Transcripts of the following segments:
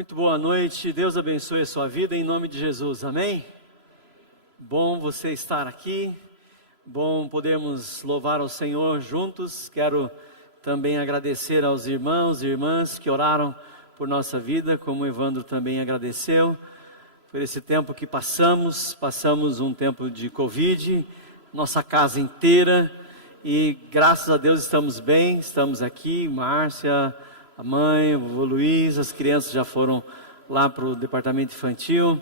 Muito boa noite, Deus abençoe a sua vida em nome de Jesus, amém? Bom você estar aqui, bom podermos louvar ao Senhor juntos. Quero também agradecer aos irmãos e irmãs que oraram por nossa vida, como o Evandro também agradeceu, por esse tempo que passamos um tempo de Covid, nossa casa inteira, e graças a Deus estamos bem, estamos aqui, Márcia, a mãe, o vovô Luiz, as crianças já foram lá para o departamento infantil.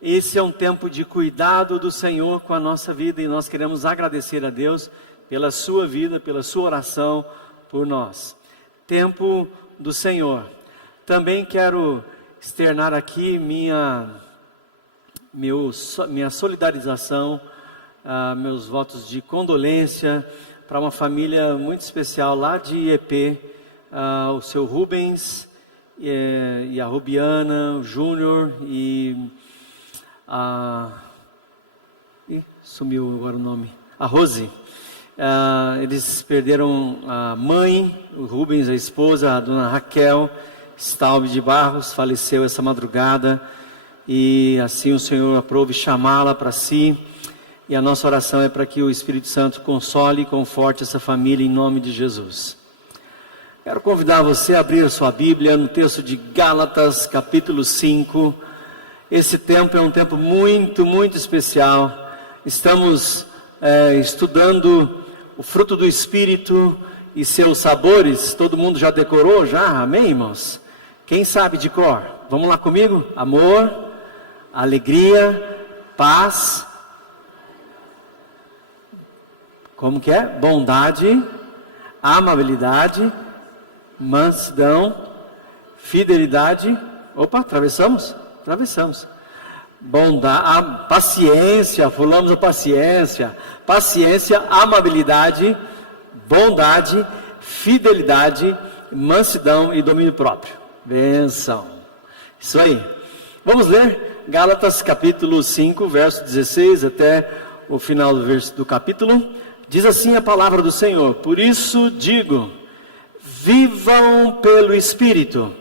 Esse é um tempo de cuidado do Senhor com a nossa vida e nós queremos agradecer a Deus pela sua vida, pela sua oração por nós. Tempo do Senhor. Também quero externar aqui minha solidarização, meus votos de condolência para uma família muito especial lá de IEP, o seu Rubens e a Rubiana, o Júnior sumiu agora o nome, a Rose. Eles perderam a mãe, o Rubens, a esposa, a dona Raquel Staub de Barros, faleceu essa madrugada, e assim o Senhor aprove chamá-la para si, e a nossa oração é para que o Espírito Santo console e conforte essa família em nome de Jesus. Quero convidar você a abrir a sua Bíblia no texto de Gálatas, capítulo 5. Esse tempo é um tempo muito, muito especial. Estamos estudando o fruto do Espírito e seus sabores. Todo mundo já decorou? Já? Amém, irmãos? Quem sabe de cor? Vamos lá comigo? Amor, alegria, paz. Como que é? Bondade, amabilidade, mansidão, fidelidade. Opa, atravessamos? Atravessamos. Bondade, paciência, falamos a paciência. Paciência, amabilidade, bondade, fidelidade, mansidão e domínio próprio. Benção. Isso aí. Vamos ler Gálatas capítulo 5, verso 16 até o final do capítulo. Diz assim a palavra do Senhor: por isso digo, vivam pelo Espírito,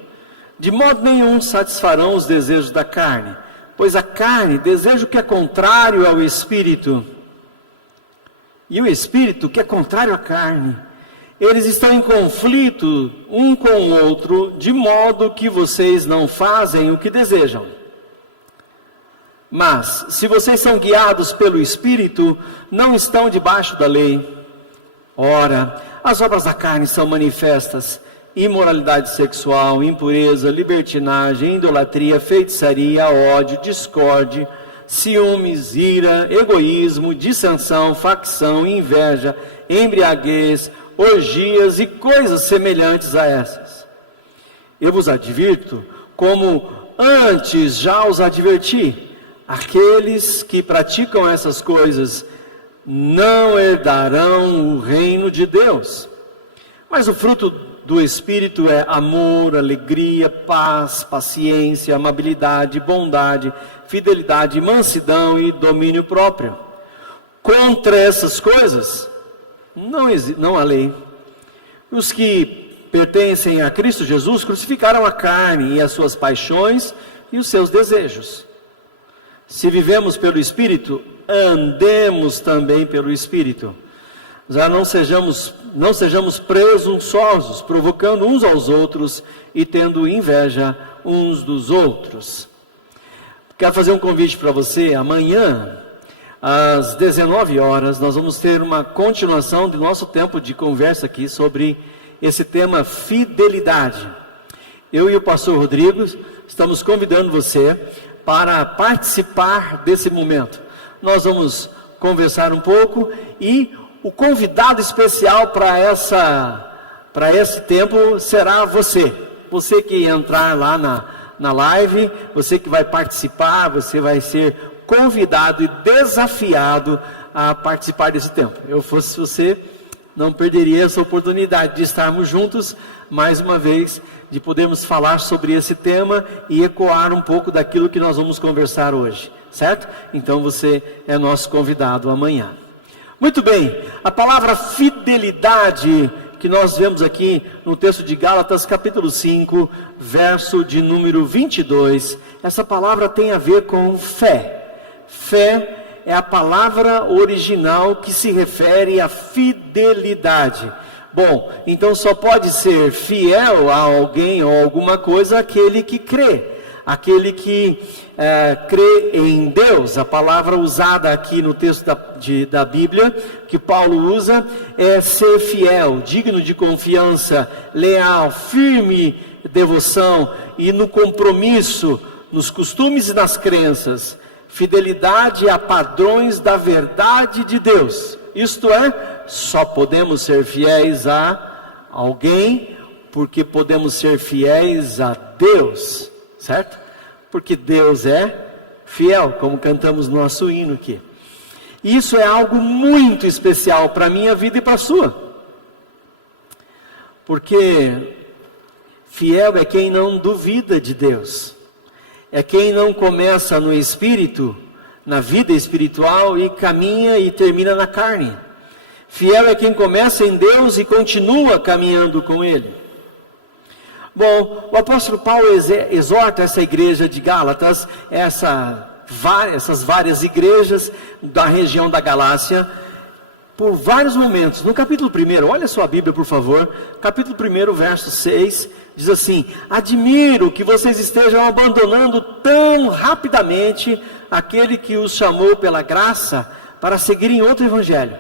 de modo nenhum satisfarão os desejos da carne, pois a carne deseja o que é contrário ao Espírito, e o Espírito que é contrário à carne. Eles estão em conflito um com o outro, de modo que vocês não fazem o que desejam. Mas, se vocês são guiados pelo Espírito, não estão debaixo da lei. Ora, as obras da carne são manifestas: imoralidade sexual, impureza, libertinagem, idolatria, feitiçaria, ódio, discórdia, ciúmes, ira, egoísmo, dissensão, facção, inveja, embriaguez, orgias e coisas semelhantes a essas. Eu vos advirto, como antes já os adverti: aqueles que praticam essas coisas não herdarão o reino de Deus. Mas o fruto do Espírito é amor, alegria, paz, paciência, amabilidade, bondade, fidelidade, mansidão e domínio próprio. Contra essas coisas não há lei. Os que pertencem a Cristo Jesus crucificaram a carne e as suas paixões e os seus desejos. Se vivemos pelo Espírito, andemos também pelo Espírito. Já não sejamos presunçosos, provocando uns aos outros e tendo inveja uns dos outros. Quero fazer um convite para você. Amanhã, às 19 horas, nós vamos ter uma continuação do nosso tempo de conversa aqui sobre esse tema fidelidade. Eu e o pastor Rodrigo estamos convidando você para participar desse momento. Nós vamos conversar um pouco e o convidado especial para esse tempo será você. Você que entrar lá na live, você que vai participar, você vai ser convidado e desafiado a participar desse tempo. Eu fosse você, não perderia essa oportunidade de estarmos juntos mais uma vez, de podermos falar sobre esse tema e ecoar um pouco daquilo que nós vamos conversar hoje, certo? Então você é nosso convidado amanhã. Muito bem, a palavra fidelidade que nós vemos aqui no texto de Gálatas, capítulo 5, verso de número 22. Essa palavra tem a ver com fé. Fé é a palavra original que se refere à fidelidade. Bom, então só pode ser fiel a alguém ou alguma coisa aquele que crê. Aquele que crê em Deus. A palavra usada aqui no texto da Bíblia, que Paulo usa, é ser fiel, digno de confiança, leal, firme devoção e no compromisso, nos costumes e nas crenças. Fidelidade a padrões da verdade de Deus. Isto é, só podemos ser fiéis a alguém porque podemos ser fiéis a Deus, certo? Porque Deus é fiel, como cantamos no nosso hino aqui. Isso é algo muito especial para a minha vida e para a sua. Porque fiel é quem não duvida de Deus. É quem não começa no espírito, na vida espiritual, e caminha e termina na carne. Fiel é quem começa em Deus e continua caminhando com Ele. Bom, o apóstolo Paulo exorta essa igreja de Gálatas, essas várias igrejas da região da Galácia, por vários momentos. No capítulo 1, olha sua Bíblia por favor, capítulo 1, verso 6, diz assim: admiro que vocês estejam abandonando tão rapidamente aquele que os chamou pela graça para seguirem outro evangelho.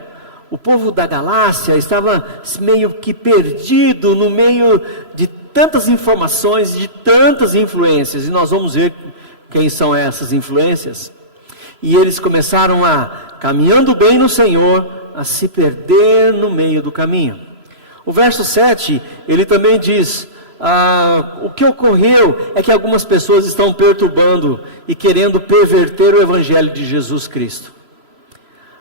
O povo da Galácia estava meio que perdido no meio de tantas informações, de tantas influências, e nós vamos ver quem são essas influências. E eles começaram caminhando bem no Senhor, a se perder no meio do caminho. O verso 7, ele também diz: o que ocorreu é que algumas pessoas estão perturbando e querendo perverter o evangelho de Jesus Cristo.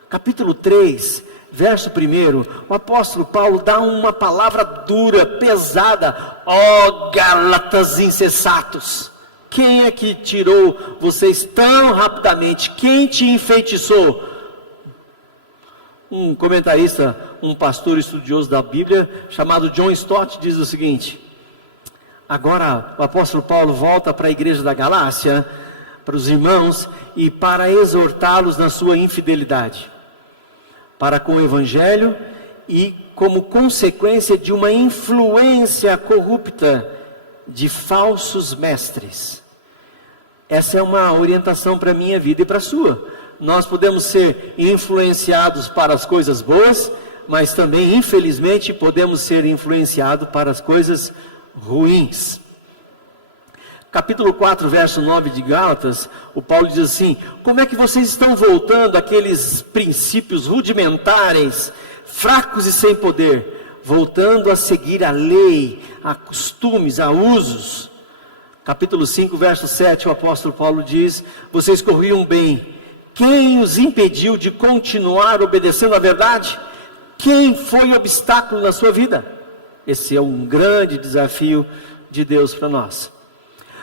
Capítulo 3, verso 1, o apóstolo Paulo dá uma palavra dura, pesada: ó Gálatas insensatos, quem é que tirou vocês tão rapidamente? Quem te enfeitiçou? Um comentarista, um pastor estudioso da Bíblia, chamado John Stott, diz o seguinte: agora o apóstolo Paulo volta para a igreja da Galácia, para os irmãos, e para exortá-los na sua infidelidade para com o evangelho e como consequência de uma influência corrupta de falsos mestres. Essa é uma orientação para a minha vida e para a sua. Nós podemos ser influenciados para as coisas boas, mas também, infelizmente, podemos ser influenciados para as coisas ruins. Capítulo 4, verso 9 de Gálatas, o Paulo diz assim: como é que vocês estão voltando àqueles princípios rudimentares, fracos e sem poder, voltando a seguir a lei, a costumes, a usos? Capítulo 5, verso 7, o apóstolo Paulo diz: vocês corriam bem. Quem os impediu de continuar obedecendo a verdade? Quem foi obstáculo na sua vida? Esse é um grande desafio de Deus para nós.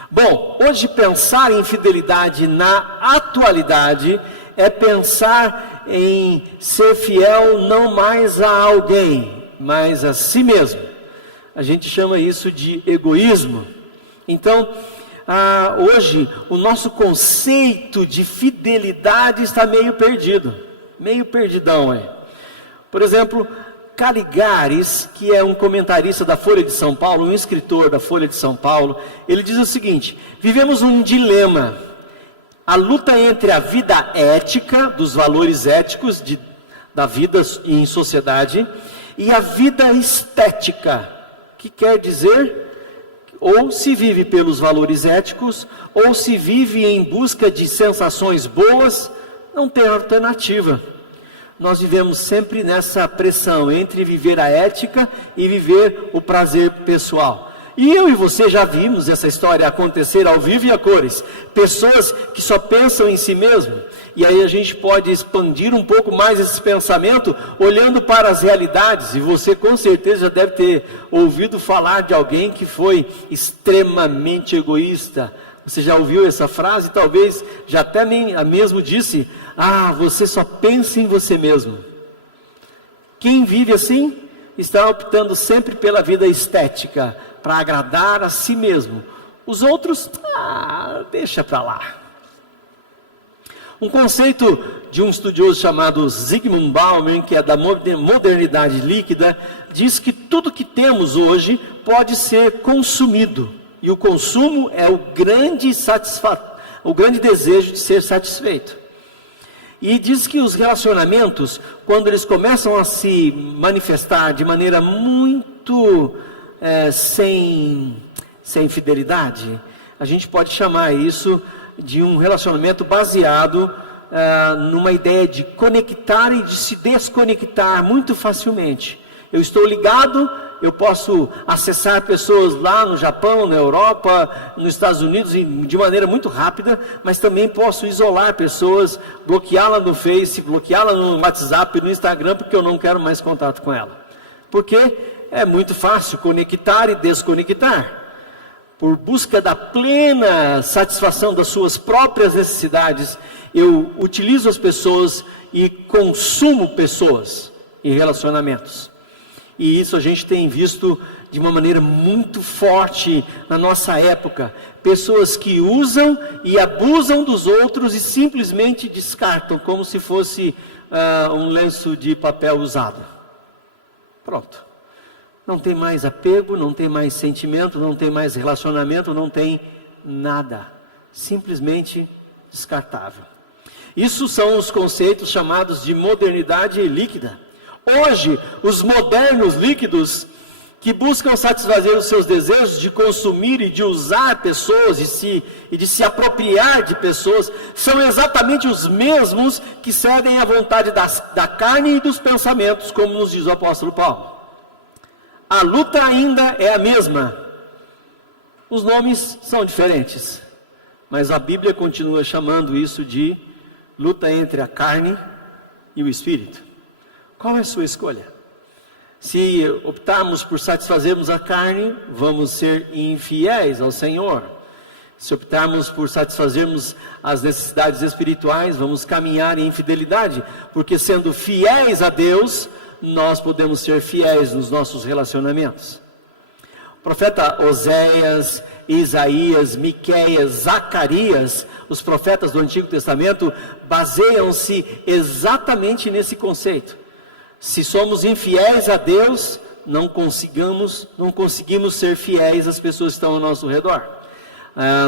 Bom, hoje pensar em fidelidade na atualidade é pensar em ser fiel não mais a alguém, mas a si mesmo. A gente chama isso de egoísmo. Então, hoje o nosso conceito de fidelidade está meio perdido, meio perdidão. Por exemplo, Caligares, que é um comentarista da Folha de São Paulo, um escritor da Folha de São Paulo, ele diz o seguinte: vivemos um dilema, a luta entre a vida ética, dos valores éticos da vida em sociedade, e a vida estética, que quer dizer, ou se vive pelos valores éticos, ou se vive em busca de sensações boas, não tem alternativa. Nós vivemos sempre nessa pressão entre viver a ética e viver o prazer pessoal. E eu e você já vimos essa história acontecer ao vivo e a cores. Pessoas que só pensam em si mesmo. E aí a gente pode expandir um pouco mais esse pensamento olhando para as realidades. E você com certeza já deve ter ouvido falar de alguém que foi extremamente egoísta. Você já ouviu essa frase? Talvez já até mesmo disse: você só pensa em você mesmo. Quem vive assim, está optando sempre pela vida estética, para agradar a si mesmo. Os outros, deixa para lá. Um conceito de um estudioso chamado Zygmunt Bauman, que é da modernidade líquida, diz que tudo que temos hoje pode ser consumido. E o consumo é o grande desejo de ser satisfeito. E diz que os relacionamentos, quando eles começam a se manifestar de maneira muito sem fidelidade, a gente pode chamar isso de um relacionamento baseado numa ideia de conectar e de se desconectar muito facilmente. Eu estou ligado, eu posso acessar pessoas lá no Japão, na Europa, nos Estados Unidos de maneira muito rápida, mas também posso isolar pessoas, bloqueá-la no Face, bloqueá-la no WhatsApp, no Instagram, porque eu não quero mais contato com ela. Porque é muito fácil conectar e desconectar. Por busca da plena satisfação das suas próprias necessidades, eu utilizo as pessoas e consumo pessoas e relacionamentos. E isso a gente tem visto de uma maneira muito forte na nossa época. Pessoas que usam e abusam dos outros e simplesmente descartam, como se fosse um lenço de papel usado. Pronto. Não tem mais apego, não tem mais sentimento, não tem mais relacionamento, não tem nada. Simplesmente descartável. Isso são os conceitos chamados de modernidade líquida. Hoje, os modernos líquidos, que buscam satisfazer os seus desejos de consumir e de usar pessoas e de se apropriar de pessoas, são exatamente os mesmos que cedem à vontade da carne e dos pensamentos, como nos diz o apóstolo Paulo. A luta ainda é a mesma. Os nomes são diferentes, mas a Bíblia continua chamando isso de luta entre a carne e o espírito. Qual é a sua escolha? Se optarmos por satisfazermos a carne, vamos ser infiéis ao Senhor. Se optarmos por satisfazermos as necessidades espirituais, vamos caminhar em infidelidade, porque sendo fiéis a Deus, nós podemos ser fiéis nos nossos relacionamentos. O profeta Oséias, Isaías, Miqueias, Zacarias, os profetas do Antigo Testamento, baseiam-se exatamente nesse conceito. Se somos infiéis a Deus, não conseguimos ser fiéis às pessoas que estão ao nosso redor.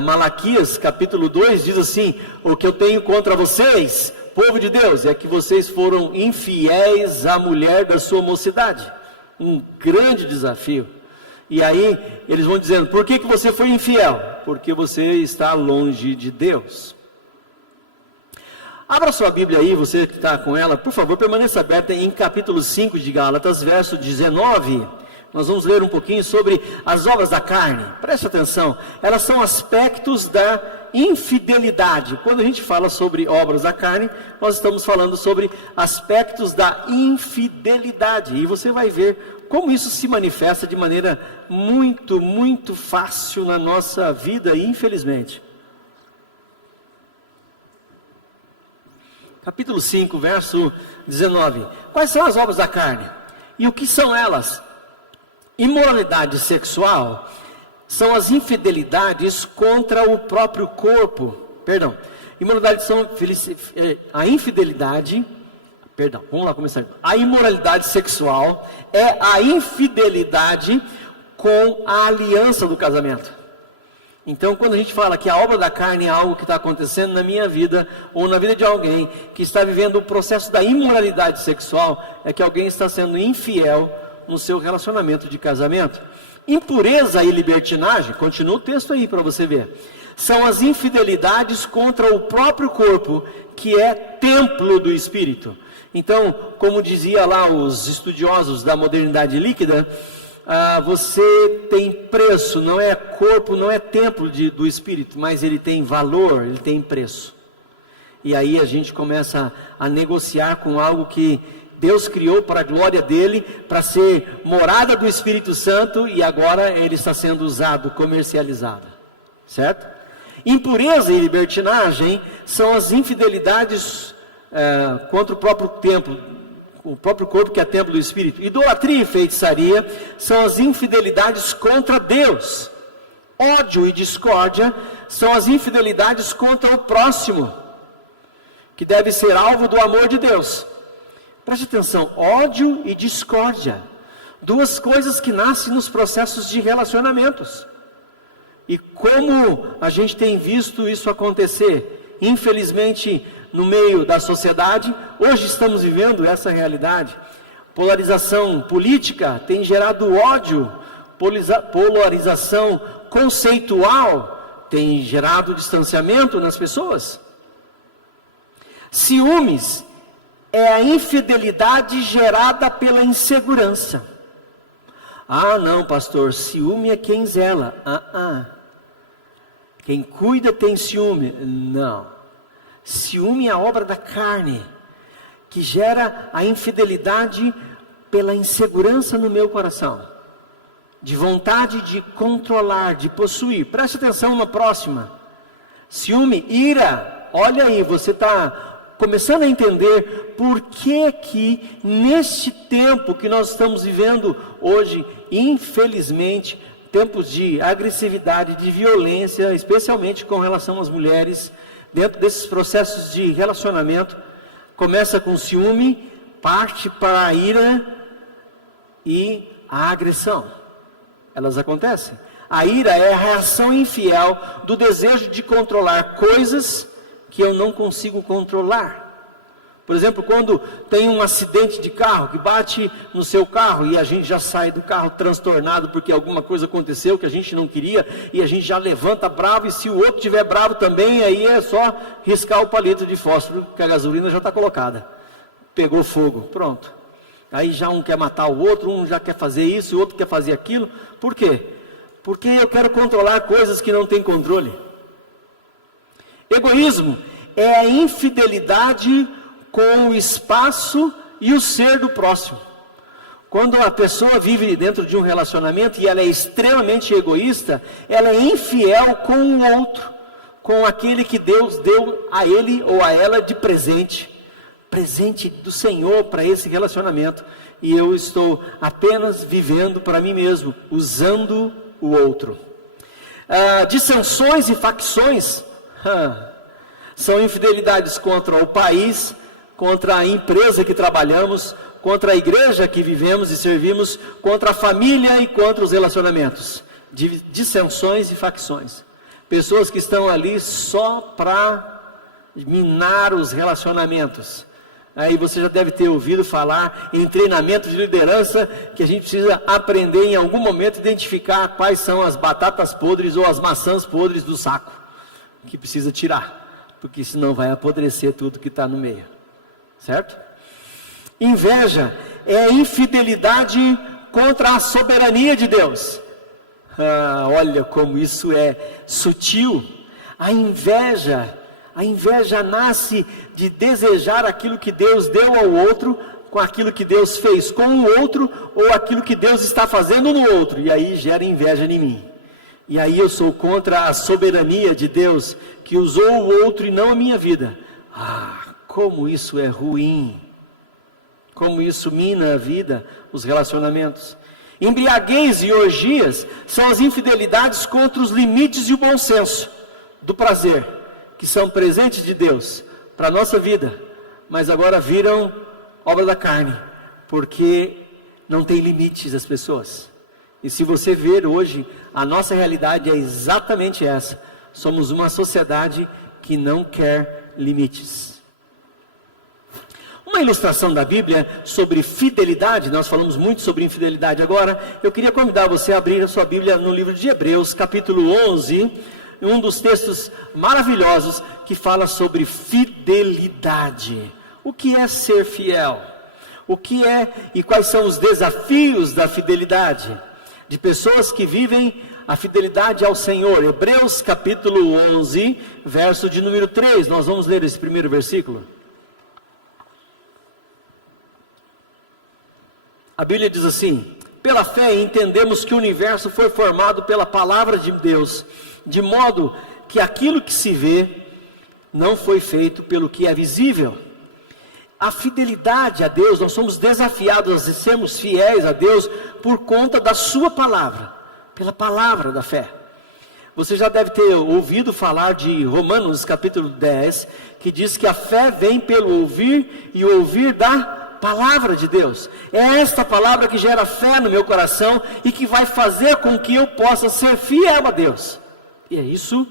Malaquias capítulo 2 diz assim: o que eu tenho contra vocês, povo de Deus, é que vocês foram infiéis à mulher da sua mocidade. Um grande desafio. E aí eles vão dizendo: por que você foi infiel? Porque você está longe de Deus. Abra sua Bíblia aí, você que está com ela, por favor, permaneça aberta em capítulo 5 de Gálatas, verso 19. Nós vamos ler um pouquinho sobre as obras da carne. Preste atenção, elas são aspectos da infidelidade. Quando a gente fala sobre obras da carne, nós estamos falando sobre aspectos da infidelidade. E você vai ver como isso se manifesta de maneira muito, muito fácil na nossa vida, infelizmente. Capítulo 5, verso 19. Quais são as obras da carne? E o que são elas? Imoralidade sexual são as infidelidades contra o próprio corpo. A infidelidade, vamos lá começar. A imoralidade sexual é a infidelidade com a aliança do casamento. Então, quando a gente fala que a obra da carne é algo que está acontecendo na minha vida, ou na vida de alguém que está vivendo o processo da imoralidade sexual, é que alguém está sendo infiel no seu relacionamento de casamento. Impureza e libertinagem, continua o texto aí para você ver, são as infidelidades contra o próprio corpo, que é templo do Espírito. Então, como dizia lá os estudiosos da modernidade líquida, você tem preço, não é corpo, não é templo do Espírito, mas ele tem valor, ele tem preço. E aí a gente começa a negociar com algo que Deus criou para a glória dele, para ser morada do Espírito Santo, e agora ele está sendo usado, comercializado, certo? Impureza e libertinagem são as infidelidades contra o próprio templo, o próprio corpo que é templo do Espírito. Idolatria e feitiçaria são as infidelidades contra Deus. Ódio e discórdia são as infidelidades contra o próximo, que deve ser alvo do amor de Deus. Preste atenção, ódio e discórdia, duas coisas que nascem nos processos de relacionamentos. E como a gente tem visto isso acontecer, infelizmente, no meio da sociedade, hoje estamos vivendo essa realidade. Polarização política tem gerado ódio, polarização conceitual tem gerado distanciamento nas pessoas. Ciúmes é a infidelidade gerada pela insegurança. Ah, não, pastor, ciúme é quem zela. Quem cuida tem ciúme. Não. Ciúme é a obra da carne, que gera a infidelidade pela insegurança no meu coração, de vontade de controlar, de possuir. Preste atenção na próxima. Ciúme, ira. Olha aí, você está começando a entender por que neste tempo que nós estamos vivendo hoje, infelizmente, tempos de agressividade, de violência, especialmente com relação às mulheres, dentro desses processos de relacionamento, começa com ciúme, parte para a ira e a agressão. Elas acontecem. A ira é a reação infiel do desejo de controlar coisas que eu não consigo controlar. Por exemplo, quando tem um acidente de carro, que bate no seu carro e a gente já sai do carro transtornado porque alguma coisa aconteceu que a gente não queria, e a gente já levanta bravo, e se o outro estiver bravo também, aí é só riscar o palito de fósforo, que a gasolina já está colocada. Pegou fogo, pronto. Aí já um quer matar o outro, um já quer fazer isso, o outro quer fazer aquilo. Por quê? Porque eu quero controlar coisas que não têm controle. Egoísmo é a infidelidade com o espaço e o ser do próximo. Quando a pessoa vive dentro de um relacionamento e ela é extremamente egoísta, ela é infiel com o outro, com aquele que Deus deu a ele ou a ela de presente do Senhor para esse relacionamento, e eu estou apenas vivendo para mim mesmo, usando o outro. Dissensões e facções são infidelidades contra o país, contra a empresa que trabalhamos, contra a igreja que vivemos e servimos, contra a família e contra os relacionamentos. Dissensões e facções. Pessoas que estão ali só para minar os relacionamentos. Aí você já deve ter ouvido falar em treinamento de liderança, que a gente precisa aprender em algum momento identificar quais são as batatas podres ou as maçãs podres do saco, que precisa tirar, porque senão vai apodrecer tudo que está no meio. Certo? Inveja é a infidelidade contra a soberania de Deus. Olha como isso é sutil. A inveja nasce de desejar aquilo que Deus deu ao outro, com aquilo que Deus fez com o outro, ou aquilo que Deus está fazendo no outro, e aí gera inveja em mim. E aí eu sou contra a soberania de Deus, que usou o outro e não a minha vida. Como isso é ruim, como isso mina a vida, os relacionamentos. Embriaguez e orgias são as infidelidades contra os limites e o bom senso do prazer, que são presentes de Deus para a nossa vida, mas agora viram obra da carne, porque não tem limites as pessoas. E se você ver hoje, a nossa realidade é exatamente essa. Somos uma sociedade que não quer limites. Uma ilustração da Bíblia sobre fidelidade, nós falamos muito sobre infidelidade agora, eu queria convidar você a abrir a sua Bíblia no livro de Hebreus, capítulo 11, um dos textos maravilhosos que fala sobre fidelidade. O que é ser fiel? O que é e quais são os desafios da fidelidade? De pessoas que vivem a fidelidade ao Senhor. Hebreus capítulo 11, verso de número 3, nós vamos ler esse primeiro versículo. A Bíblia diz assim: pela fé entendemos que o universo foi formado pela palavra de Deus, de modo que aquilo que se vê não foi feito pelo que é visível. a fidelidade a Deus, nós somos desafiados a sermos fiéis a Deus por conta da sua palavra, pela palavra da fé. Você já deve ter ouvido falar de Romanos capítulo 10, que diz que a fé vem pelo ouvir e ouvir da palavra de Deus. É esta palavra que gera fé no meu coração e que vai fazer com que eu possa ser fiel a Deus. E é isso.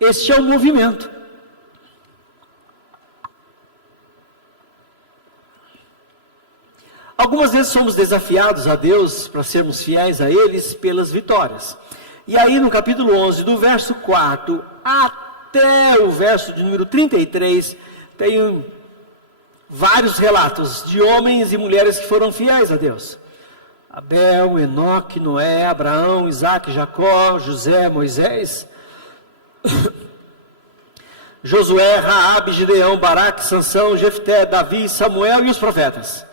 Este é o movimento. Algumas vezes somos desafiados a Deus para sermos fiéis a eles pelas vitórias. E aí no capítulo 11, do verso 4 até o verso de número 33, tem vários relatos de homens e mulheres que foram fiéis a Deus. Abel, Enoque, Noé, Abraão, Isaac, Jacó, José, Moisés, Josué, Raabe, Gideão, Baraque, Sansão, Jefté, Davi, Samuel e os profetas.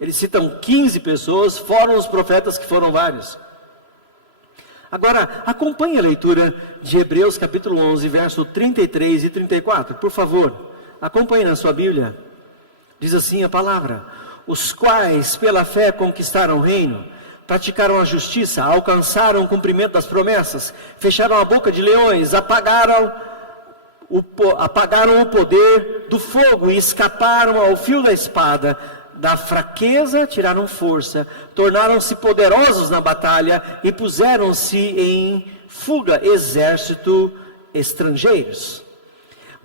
Eles citam 15 pessoas, fora os profetas que foram vários. Agora, acompanhe a leitura de Hebreus capítulo 11, verso 33 e 34, por favor. Acompanhe na sua Bíblia. Diz assim a palavra: os quais pela fé conquistaram o reino, praticaram a justiça, alcançaram o cumprimento das promessas, fecharam a boca de leões, apagaram o poder do fogo e escaparam ao fio da espada. Da fraqueza tiraram força, tornaram-se poderosos na batalha e puseram-se em fuga exército estrangeiros.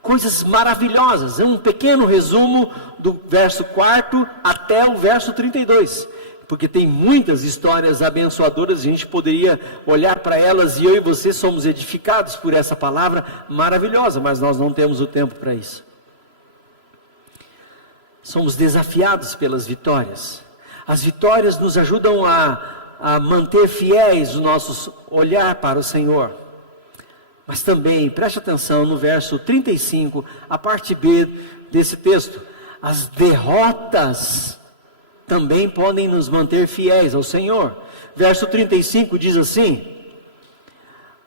Coisas maravilhosas, é um pequeno resumo do verso 4 até o verso 32, porque tem muitas histórias abençoadoras, a gente poderia olhar para elas e eu e você somos edificados por essa palavra maravilhosa, mas nós não temos o tempo para isso. Somos desafiados pelas vitórias. As vitórias nos ajudam a manter fiéis o nosso olhar para o Senhor. Mas também, preste atenção no verso 35, a parte B desse texto. As derrotas também podem nos manter fiéis ao Senhor. Verso 35 diz assim: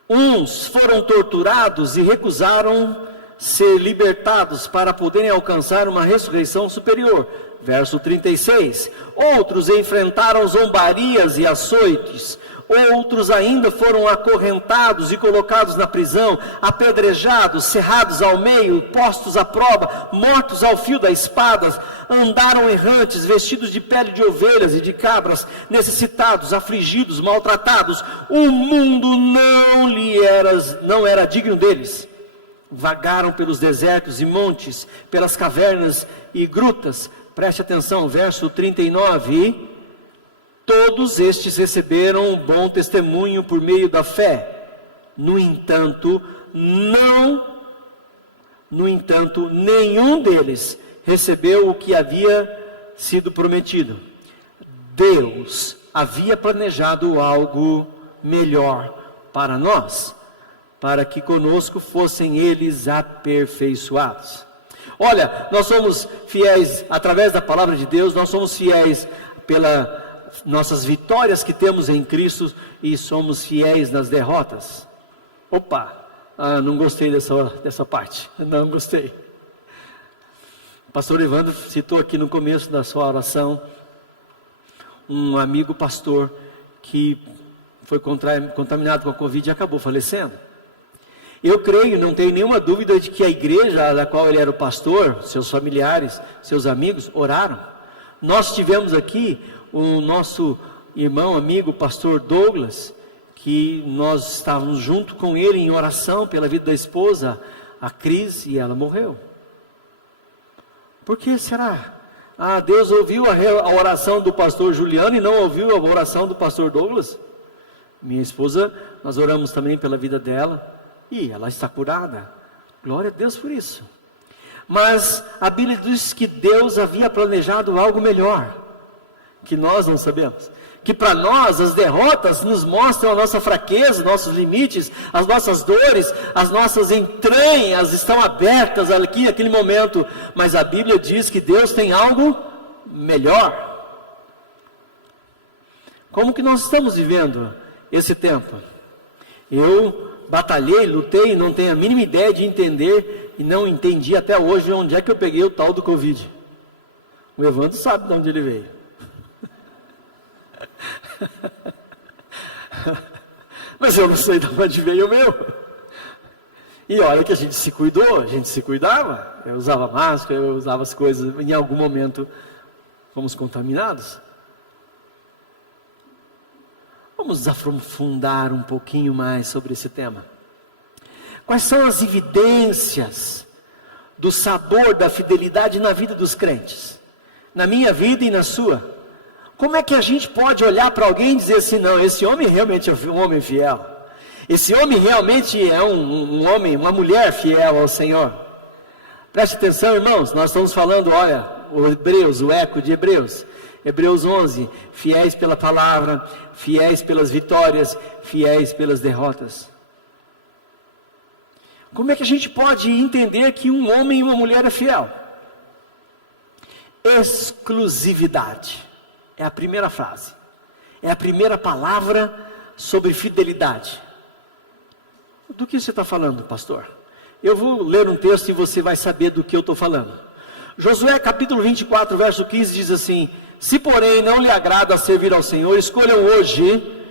uns foram torturados e recusaram ser libertados para poderem alcançar uma ressurreição superior. Verso 36, outros enfrentaram zombarias e açoites, outros ainda foram acorrentados e colocados na prisão, apedrejados, cerrados ao meio, postos à prova, mortos ao fio da espada, andaram errantes, vestidos de pele de ovelhas e de cabras, necessitados, afligidos, maltratados, o mundo não era digno deles. Vagaram pelos desertos e montes, pelas cavernas e grutas. Preste atenção, verso 39. Todos estes receberam um bom testemunho por meio da fé. No entanto, nenhum deles recebeu o que havia sido prometido. Deus havia planejado algo melhor para nós, para que conosco fossem eles aperfeiçoados. Olha, nós somos fiéis através da palavra de Deus, nós somos fiéis pelas nossas vitórias que temos em Cristo e somos fiéis nas derrotas. Não gostei dessa parte, não gostei. O pastor Evandro citou aqui no começo da sua oração um amigo pastor que foi contaminado com a Covid e acabou falecendo. Eu creio, não tenho nenhuma dúvida de que a igreja da qual ele era o pastor, seus familiares, seus amigos, oraram. Nós tivemos aqui o nosso irmão, amigo, pastor Douglas, que nós estávamos junto com ele em oração pela vida da esposa, a Cris, e ela morreu. Por que será? Deus ouviu a oração do pastor Juliano e não ouviu a oração do pastor Douglas? Minha esposa, nós oramos também pela vida dela. E ela está curada, glória a Deus por isso. Mas a Bíblia diz que Deus havia planejado algo melhor, que nós não sabemos. Que para nós as derrotas nos mostram a nossa fraqueza, nossos limites, as nossas dores, as nossas entranhas estão abertas aqui naquele momento. Mas a Bíblia diz que Deus tem algo melhor. Como que nós estamos vivendo esse tempo? Eu batalhei, lutei, não tenho a mínima ideia de entender e não entendi até hoje onde é que eu peguei o tal do Covid. O Evandro sabe de onde ele veio. Mas eu não sei de onde veio o meu. E olha que a gente se cuidou, a gente se cuidava. Eu usava máscara, eu usava as coisas. Em algum momento fomos contaminados. Vamos aprofundar um pouquinho mais sobre esse tema. Quais são as evidências do sabor da fidelidade na vida dos crentes? Na minha vida e na sua? Como é que a gente pode olhar para alguém e dizer assim, não, esse homem realmente é um homem fiel. Esse homem realmente é um homem, uma mulher fiel ao Senhor. Preste atenção, irmãos, nós estamos falando, olha, o eco de Hebreus. Hebreus 11, fiéis pela palavra, fiéis pelas vitórias, fiéis pelas derrotas. Como é que a gente pode entender que um homem e uma mulher é fiel? Exclusividade. É a primeira frase. É a primeira palavra sobre fidelidade. Do que você está falando, pastor? Eu vou ler um texto e você vai saber do que eu estou falando. Josué capítulo 24, verso 15 diz assim: se porém não lhe agrada servir ao Senhor, escolham hoje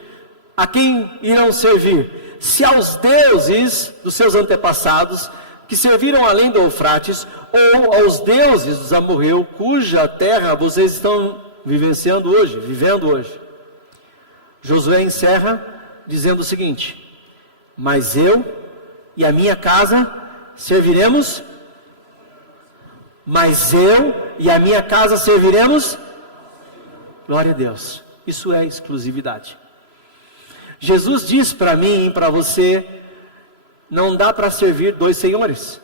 a quem irão servir. Se aos deuses dos seus antepassados, que serviram além do Eufrates, ou aos deuses dos amorreu, cuja terra vocês estão vivendo hoje. Josué encerra dizendo o seguinte: mas eu e a minha casa serviremos. Mas eu e a minha casa serviremos. Glória a Deus. Isso é exclusividade. Jesus diz para mim e para você: não dá para servir dois senhores,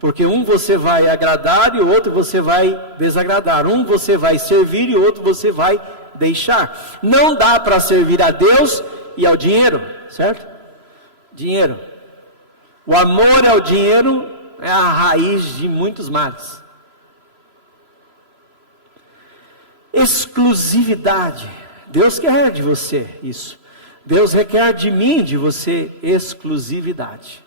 porque um você vai agradar e o outro você vai desagradar. Um você vai servir e o outro você vai deixar. Não dá para servir a Deus e ao dinheiro, certo? Dinheiro. O amor ao dinheiro é a raiz de muitos males. Exclusividade. Deus quer de você isso. Deus requer de mim, de você, exclusividade.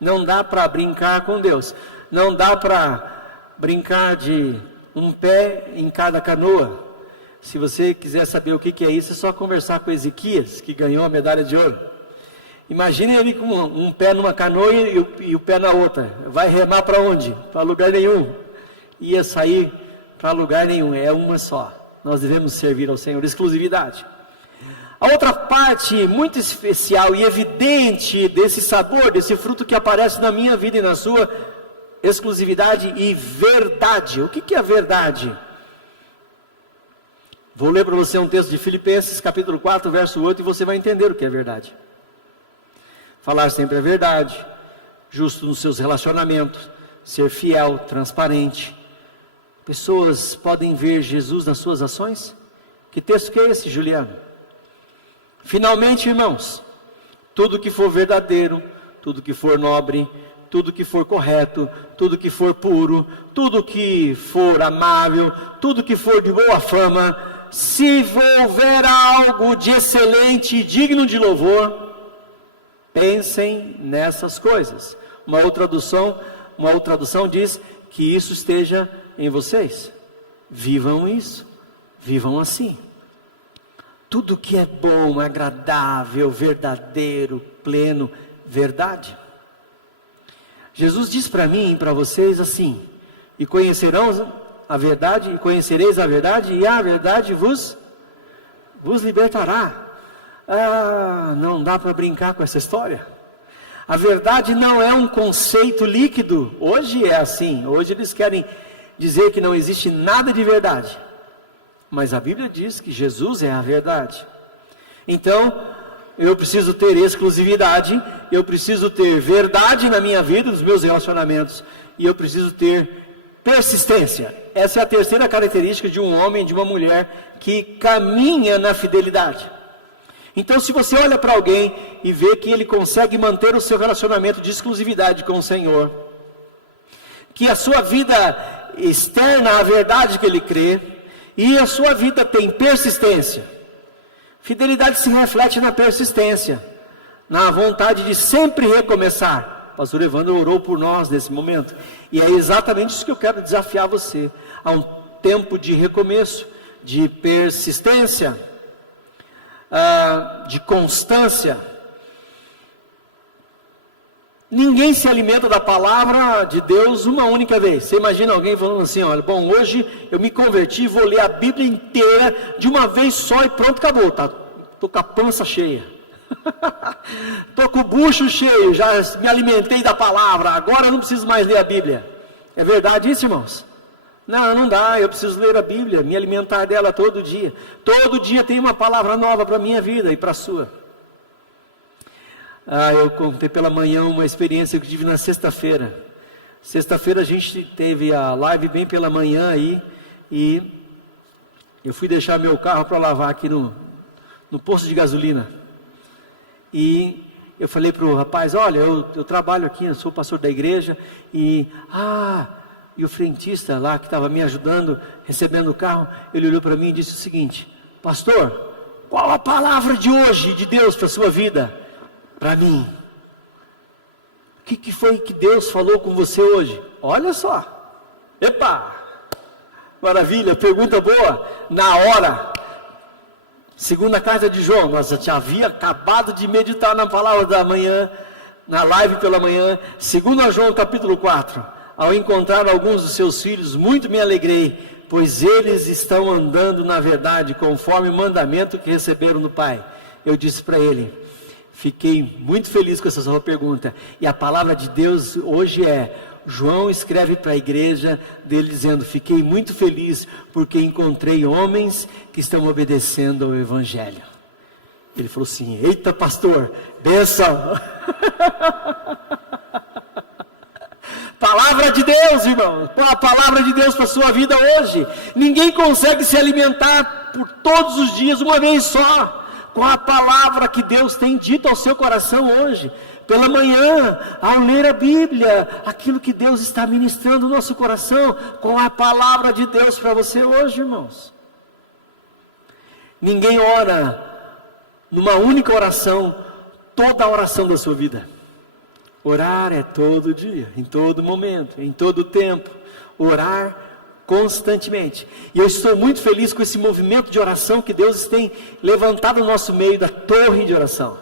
Não dá para brincar com Deus. Não dá para brincar de um pé em cada canoa. Se você quiser saber o que é isso, é só conversar com Ezequias, que ganhou a medalha de ouro. Imagine ele com um pé numa canoa e o pé na outra. Vai remar para onde? Para lugar nenhum. Ia sair para lugar nenhum. É uma só. Nós devemos servir ao Senhor. Exclusividade. A outra parte muito especial e evidente desse sabor, desse fruto que aparece na minha vida e na sua, exclusividade e verdade. O que é a verdade? Vou ler para você um texto de Filipenses, capítulo 4, verso 8, e você vai entender o que é verdade. Falar sempre a verdade, justo nos seus relacionamentos, ser fiel, transparente. Pessoas podem ver Jesus nas suas ações? Que texto que é esse, Juliano? Finalmente, irmãos, tudo que for verdadeiro, tudo que for nobre, tudo que for correto, tudo que for puro, tudo que for amável, tudo que for de boa fama, se houver algo de excelente e digno de louvor, pensem nessas coisas. Uma outra tradução diz que isso esteja em vocês. Vivam isso, vivam assim. Tudo que é bom, agradável, verdadeiro, pleno, verdade. Jesus diz para mim e para vocês assim: e conhecerão a verdade, e conhecereis a verdade, e a verdade vos libertará. Não dá para brincar com essa história. A verdade não é um conceito líquido. Hoje é assim. Hoje eles querem dizer que não existe nada de verdade. Mas a Bíblia diz que Jesus é a verdade. Então, eu preciso ter exclusividade, eu preciso ter verdade na minha vida, nos meus relacionamentos, e eu preciso ter persistência. Essa é a terceira característica de um homem e de uma mulher que caminha na fidelidade. Então, se você olha para alguém e vê que ele consegue manter o seu relacionamento de exclusividade com o Senhor, que a sua vida externa a verdade que ele crê, e a sua vida tem persistência. Fidelidade se reflete na persistência, na vontade de sempre recomeçar. O pastor Evandro orou por nós nesse momento. E é exatamente isso que eu quero desafiar você. Há um tempo de recomeço, de persistência, de constância. Ninguém se alimenta da palavra de Deus uma única vez. Você imagina alguém falando assim, olha, bom, hoje eu me converti, vou ler a Bíblia inteira de uma vez só e pronto, acabou, tá? Tô com a pança cheia. Tô com o bucho cheio, já me alimentei da palavra, agora eu não preciso mais ler a Bíblia. É verdade isso, irmãos? Não, não dá, eu preciso ler a Bíblia, me alimentar dela todo dia. Todo dia tem uma palavra nova para a minha vida e para a sua. Eu contei pela manhã uma experiência que eu tive na sexta-feira. Sexta-feira a gente teve a live bem pela manhã aí, e eu fui deixar meu carro para lavar aqui no posto de gasolina. E eu falei para o rapaz, olha, eu trabalho aqui, eu sou pastor da igreja, e o frentista lá que estava me ajudando, recebendo o carro, ele olhou para mim e disse o seguinte, pastor, qual a palavra de hoje de Deus para a sua vida? Para mim. O que foi que Deus falou com você hoje? Olha só. Epa! Maravilha, pergunta boa. Na hora. Segunda carta de João. Nós já havia acabado de meditar na palavra da manhã, na live pela manhã. 2 João capítulo 4. Ao encontrar alguns dos seus filhos, muito me alegrei, pois eles estão andando na verdade, conforme o mandamento que receberam do Pai. Eu disse para ele, fiquei muito feliz com essa sua pergunta. E a palavra de Deus hoje é, João escreve para a igreja dele dizendo, fiquei muito feliz porque encontrei homens que estão obedecendo ao Evangelho. Ele falou assim, eita pastor, bênção. Palavra de Deus, irmão, a palavra de Deus para a sua vida hoje. Ninguém consegue se alimentar por todos os dias, uma vez só, com a palavra que Deus tem dito ao seu coração hoje, pela manhã, ao ler a Bíblia, aquilo que Deus está ministrando no nosso coração, com a palavra de Deus para você hoje, irmãos. Ninguém ora numa única oração, toda a oração da sua vida. Orar é todo dia, em todo momento, em todo tempo, orar constantemente. E eu estou muito feliz com esse movimento de oração que Deus tem levantado no nosso meio da torre de oração.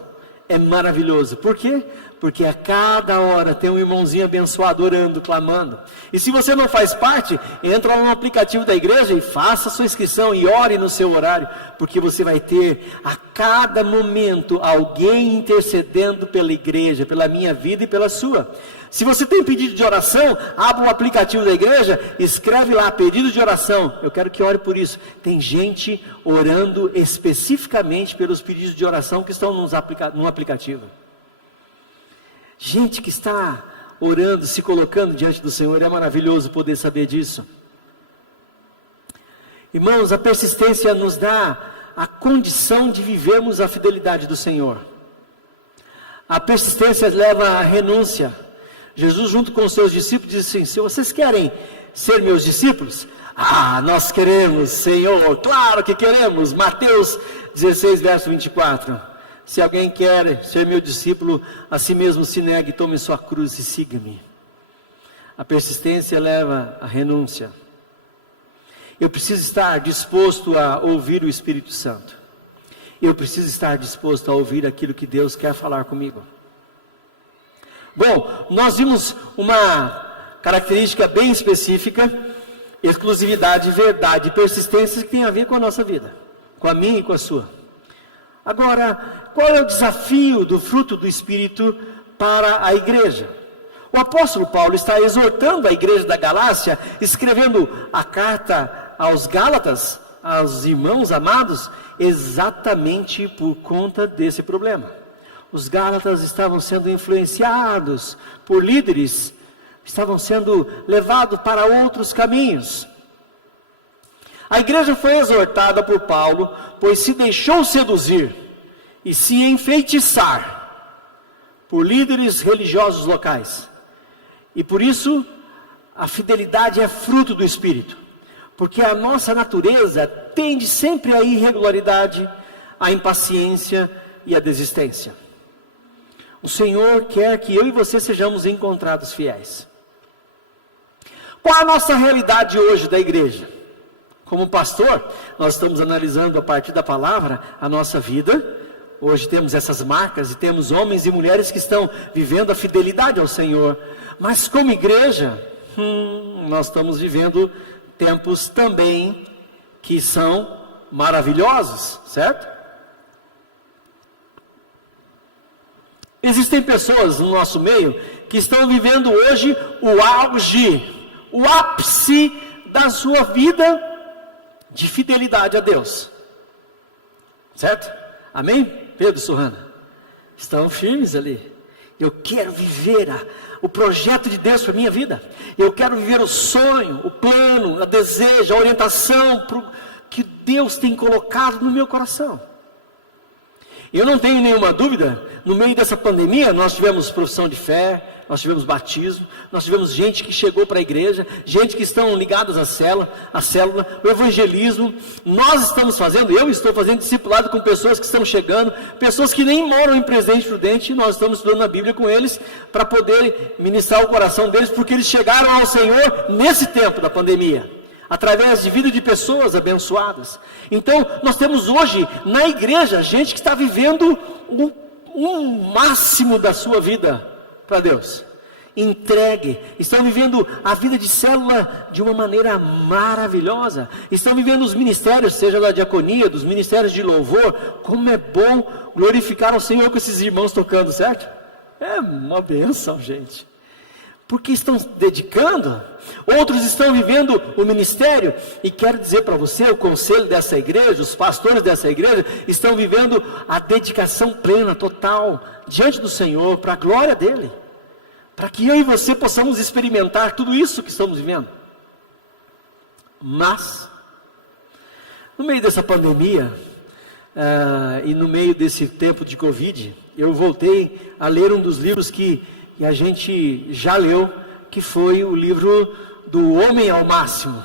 É maravilhoso. Por quê? Porque a cada hora tem um irmãozinho abençoado orando, clamando. E se você não faz parte, entra lá no aplicativo da igreja e faça a sua inscrição e ore no seu horário, porque você vai ter a cada momento alguém intercedendo pela igreja, pela minha vida e pela sua. Se você tem pedido de oração, abra o aplicativo da igreja, escreve lá, pedido de oração. Eu quero que ore por isso. Tem gente orando especificamente pelos pedidos de oração que estão no aplicativo. Gente que está orando, se colocando diante do Senhor, é maravilhoso poder saber disso. Irmãos, a persistência nos dá a condição de vivermos a fidelidade do Senhor. A persistência leva à renúncia. Jesus, junto com os seus discípulos, disse assim, se vocês querem ser meus discípulos, nós queremos, Senhor, claro que queremos. Mateus 16, verso 24. Se alguém quer ser meu discípulo, a si mesmo se negue, tome sua cruz e siga-me. A persistência leva à renúncia. Eu preciso estar disposto a ouvir o Espírito Santo. Eu preciso estar disposto a ouvir aquilo que Deus quer falar comigo. Bom, nós vimos uma característica bem específica, exclusividade, verdade e persistência que tem a ver com a nossa vida, com a minha e com a sua. Agora, qual é o desafio do fruto do Espírito para a igreja? O apóstolo Paulo está exortando a igreja da Galácia, escrevendo a carta aos Gálatas, aos irmãos amados, exatamente por conta desse problema. Os Gálatas estavam sendo influenciados por líderes, estavam sendo levados para outros caminhos. A igreja foi exortada por Paulo, pois se deixou seduzir e se enfeitiçar por líderes religiosos locais. E por isso, a fidelidade é fruto do Espírito, porque a nossa natureza tende sempre à irregularidade, à impaciência e à desistência. O Senhor quer que eu e você sejamos encontrados fiéis. Qual a nossa realidade hoje da igreja? Como pastor, nós estamos analisando a partir da palavra a nossa vida. Hoje temos essas marcas e temos homens e mulheres que estão vivendo a fidelidade ao Senhor. Mas como igreja, nós estamos vivendo tempos também que são maravilhosos, certo? Existem pessoas no nosso meio que estão vivendo hoje o auge, o ápice da sua vida de fidelidade a Deus, certo? Amém? Pedro, Surrana, estão firmes ali. Eu quero viver o projeto de Deus para a minha vida. Eu quero viver o sonho, o plano, a desejo, a orientação que Deus tem colocado no meu coração. Eu não tenho nenhuma dúvida, no meio dessa pandemia nós tivemos profissão de fé, nós tivemos batismo, nós tivemos gente que chegou para a igreja, gente que estão ligadas à célula, o evangelismo. Nós estamos fazendo, eu estou fazendo discipulado com pessoas que estão chegando, pessoas que nem moram em Presidente Prudente, e nós estamos estudando a Bíblia com eles, para poder ministrar o coração deles, porque eles chegaram ao Senhor nesse tempo da pandemia, através de vida de pessoas abençoadas. Então, nós temos hoje na igreja gente que está vivendo um máximo da sua vida para Deus, entregue, estão vivendo a vida de célula de uma maneira maravilhosa, estão vivendo os ministérios, seja da diaconia, dos ministérios de louvor. Como é bom glorificar ao Senhor com esses irmãos tocando, certo? É uma bênção, gente, porque estão dedicando. Outros estão vivendo o ministério, e quero dizer para você, o conselho dessa igreja, os pastores dessa igreja, estão vivendo a dedicação plena, total, diante do Senhor, para a glória dEle, para que eu e você possamos experimentar tudo isso que estamos vivendo. Mas, no meio dessa pandemia, e no meio desse tempo de Covid, eu voltei a ler um dos livros que a gente já leu, que foi o livro do Homem ao Máximo,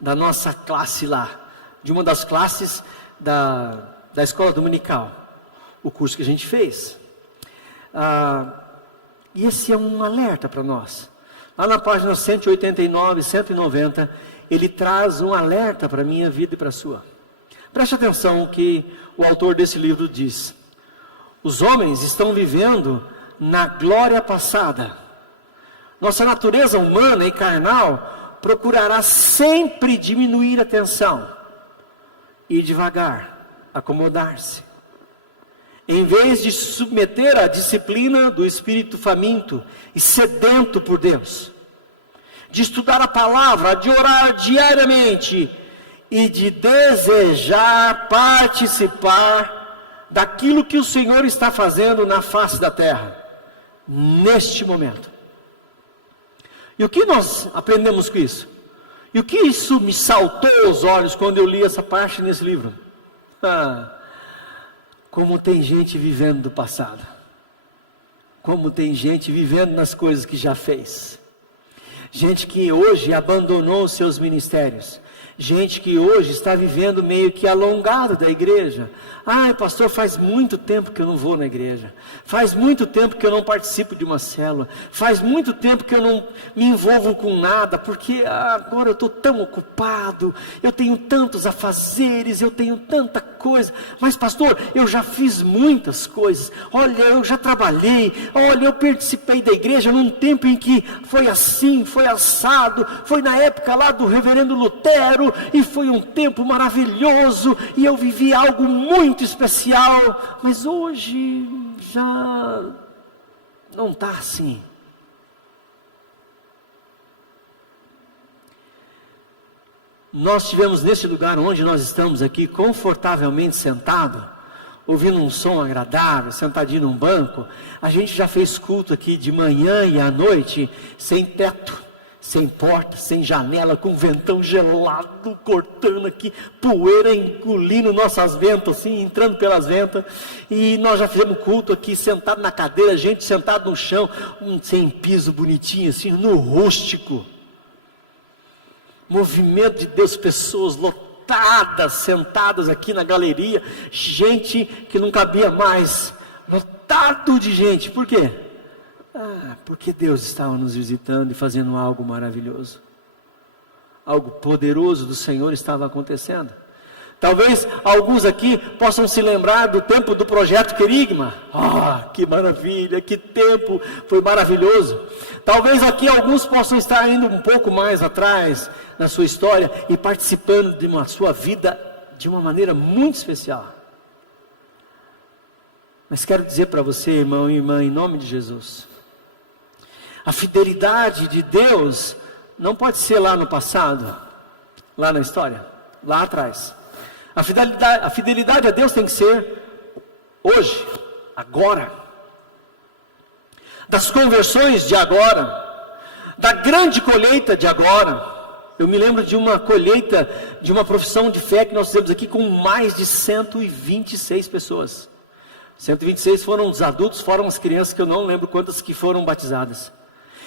da nossa classe lá, de uma das classes da escola dominical, o curso que a gente fez. E esse é um alerta para nós. Lá na página 189, 190, ele traz um alerta para a minha vida e para a sua. Preste atenção o que o autor desse livro diz. Os homens estão vivendo na glória passada. Nossa natureza humana e carnal procurará sempre diminuir a tensão e devagar acomodar-se, em vez de se submeter à disciplina do espírito faminto e sedento por Deus, de estudar a palavra, de orar diariamente e de desejar participar daquilo que o Senhor está fazendo na face da terra, neste momento. E o que nós aprendemos com isso? E o que isso me saltou aos olhos quando eu li essa parte nesse livro? Como tem gente vivendo do passado. Como tem gente vivendo nas coisas que já fez. Gente que hoje abandonou os seus ministérios. Gente que hoje está vivendo meio que alongado da igreja. Pastor, faz muito tempo que eu não vou na igreja. Faz muito tempo que eu não participo de uma célula. Faz muito tempo que eu não me envolvo com nada, porque agora eu estou tão ocupado, eu tenho tantos afazeres, eu tenho tanta coisa. Mas pastor, eu já fiz muitas coisas. Olha, eu já trabalhei. Olha, eu participei da igreja num tempo em que foi assim, foi assado. Foi na época lá do reverendo Lutero, e foi um tempo maravilhoso, e eu vivi algo muito especial, mas hoje já não está assim. Nós estivemos nesse lugar onde nós estamos aqui, confortavelmente sentado, ouvindo um som agradável, sentadinho num banco. A gente já fez culto aqui de manhã e à noite, sem teto, sem porta, sem janela, com ventão gelado, cortando aqui, poeira engolindo nossas ventas, assim, entrando pelas ventas. E nós já fizemos culto aqui, sentado na cadeira, gente sentado no chão, sem piso bonitinho, assim, no rústico. Movimento de Deus, pessoas lotadas, sentadas aqui na galeria, gente que não cabia mais, lotado de gente. Por quê? Porque Deus estava nos visitando e fazendo algo maravilhoso. Algo poderoso do Senhor estava acontecendo. Talvez alguns aqui possam se lembrar do tempo do projeto Querigma. Que maravilha, que tempo, foi maravilhoso. Talvez aqui alguns possam estar indo um pouco mais atrás na sua história e participando de uma sua vida de uma maneira muito especial. Mas quero dizer para você, irmão e irmã, em nome de Jesus, a fidelidade de Deus não pode ser lá no passado, lá na história, lá atrás. A fidelidade a Deus tem que ser hoje, agora. Das conversões de agora, da grande colheita de agora. Eu me lembro de uma colheita, de uma profissão de fé que nós fizemos aqui com mais de 126 pessoas. 126 foram os adultos, foram as crianças, que eu não lembro quantas que foram batizadas.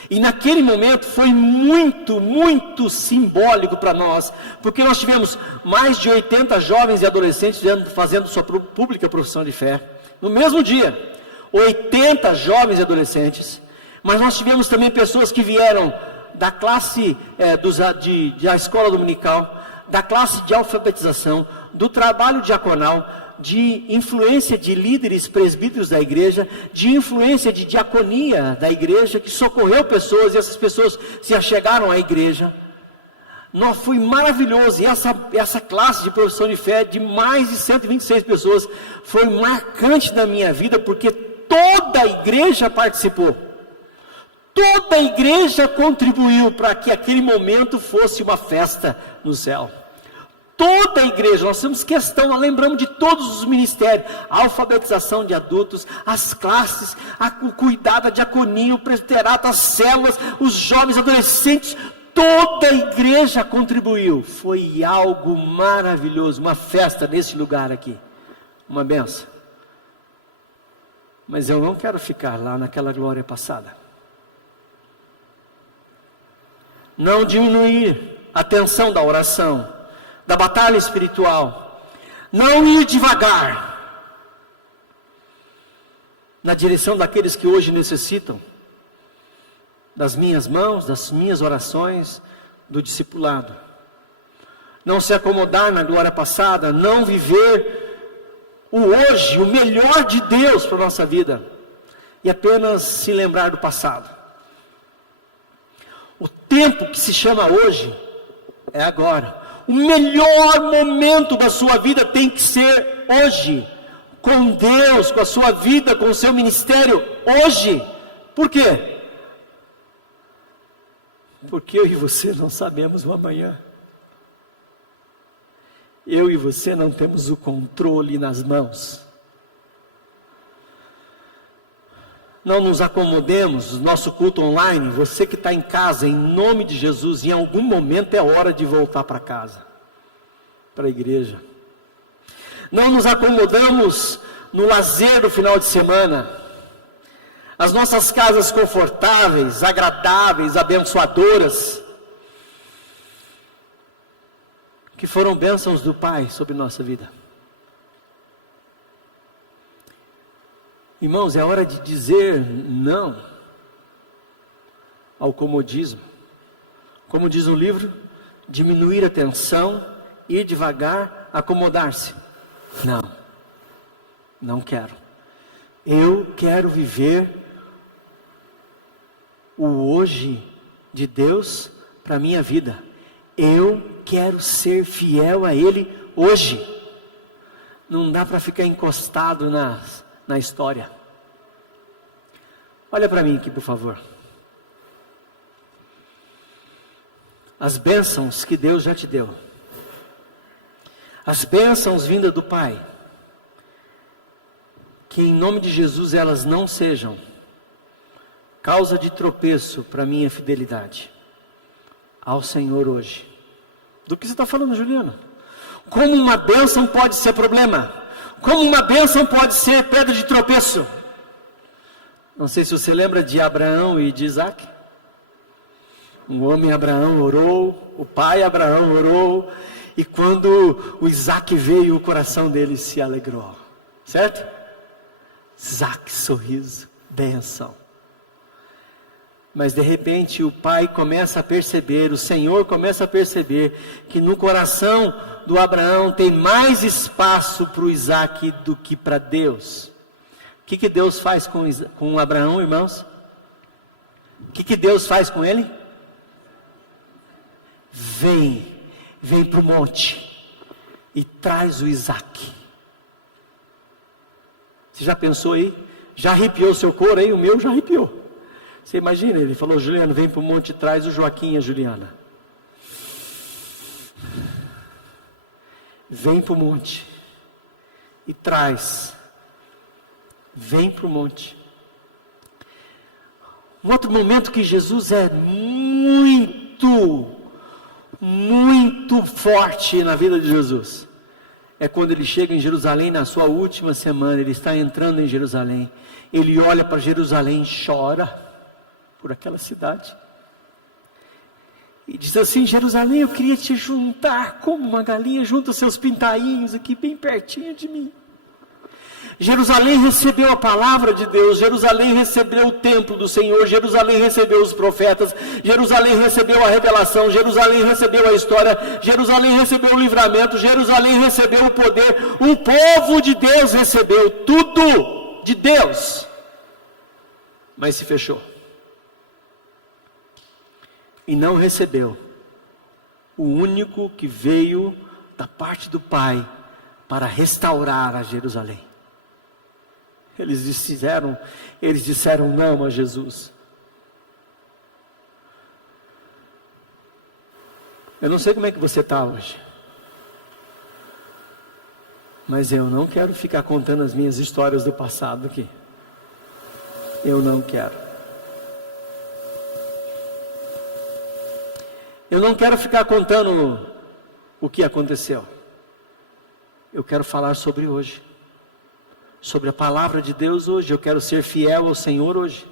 E naquele momento foi muito, muito simbólico para nós, porque nós tivemos mais de 80 jovens e adolescentes fazendo sua pública profissão de fé, no mesmo dia, 80 jovens e adolescentes, mas nós tivemos também pessoas que vieram da classe da escola dominical, da classe de alfabetização, do trabalho diaconal, de influência de líderes presbíteros da igreja, de influência de diaconia da igreja, que socorreu pessoas, e essas pessoas se achegaram à igreja. Foi maravilhoso, e essa classe de profissão de fé, de mais de 126 pessoas, foi marcante na minha vida, porque toda a igreja participou, toda a igreja contribuiu para que aquele momento fosse uma festa no céu. Toda a igreja, nós temos questão, nós lembramos de todos os ministérios, a alfabetização de adultos, as classes, o cuidado, a diaconia, o presbiterato, as células, os jovens, adolescentes, toda a igreja contribuiu. Foi algo maravilhoso, uma festa nesse lugar aqui, uma benção. Mas eu não quero ficar lá naquela glória passada. Não diminuir a tensão da oração, da batalha espiritual, não ir devagar na direção daqueles que hoje necessitam das minhas mãos, das minhas orações, do discipulado. Não se acomodar na glória passada, não viver o hoje, o melhor de Deus para a nossa vida, e apenas se lembrar do passado. O tempo que se chama hoje é agora. O melhor momento da sua vida tem que ser hoje, com Deus, com a sua vida, com o seu ministério, hoje. Por quê? Porque eu e você não sabemos o amanhã. Eu e você não temos o controle nas mãos. Não nos acomodemos, nosso culto online, você que está em casa, em nome de Jesus, em algum momento é hora de voltar para casa, para a igreja. Não nos acomodamos no lazer do final de semana, as nossas casas confortáveis, agradáveis, abençoadoras, que foram bênçãos do Pai sobre nossa vida. Irmãos, é hora de dizer não ao comodismo. Como diz o livro, diminuir a tensão, ir devagar, acomodar-se. Não quero. Eu quero viver o hoje de Deus para a minha vida. Eu quero ser fiel a Ele hoje. Não dá para ficar encostado na história. Olha para mim aqui, por favor. As bênçãos que Deus já te deu, as bênçãos vindas do Pai, que em nome de Jesus elas não sejam causa de tropeço para minha fidelidade ao Senhor hoje. Do que você está falando, Juliana? Como uma bênção pode ser problema? Como uma bênção pode ser pedra de tropeço? Não sei se você lembra de Abraão e de Isaac. O homem Abraão orou, o pai Abraão orou, e quando o Isaac veio, o coração dele se alegrou. Certo? Isaac, sorriso, bênção. Mas de repente o pai começa a perceber, o Senhor começa a perceber que no coração do Abraão tem mais espaço para o Isaac do que para Deus. O que Deus faz com Abraão, irmãos? O que Deus faz com ele? Vem para o monte e traz o Isaac. Você já pensou aí? Já arrepiou seu couro aí? O meu já arrepiou. Você imagina, ele falou, Juliano, vem para o monte e traz o Joaquim e a Juliana. Vem para o monte e traz. Vem para o monte. Um outro momento que Jesus é muito forte na vida de Jesus, é quando ele chega em Jerusalém na sua última semana. Ele está entrando em Jerusalém, ele olha para Jerusalém e chora por aquela cidade, e diz assim: Jerusalém, eu queria te juntar como uma galinha junta seus pintainhos aqui bem pertinho de mim. Jerusalém recebeu a palavra de Deus, Jerusalém recebeu o templo do Senhor, Jerusalém recebeu os profetas, Jerusalém recebeu a revelação, Jerusalém recebeu a história, Jerusalém recebeu o livramento, Jerusalém recebeu o poder, o povo de Deus recebeu tudo de Deus, mas se fechou, e não recebeu o único que veio da parte do Pai para restaurar a Jerusalém. Eles disseram não a Jesus. Eu não sei como é que você está hoje, mas eu não quero ficar contando as minhas histórias do passado aqui. Eu não quero. Eu não quero ficar contando o que aconteceu. Eu quero falar sobre hoje. Sobre a palavra de Deus hoje. Eu quero ser fiel ao Senhor hoje.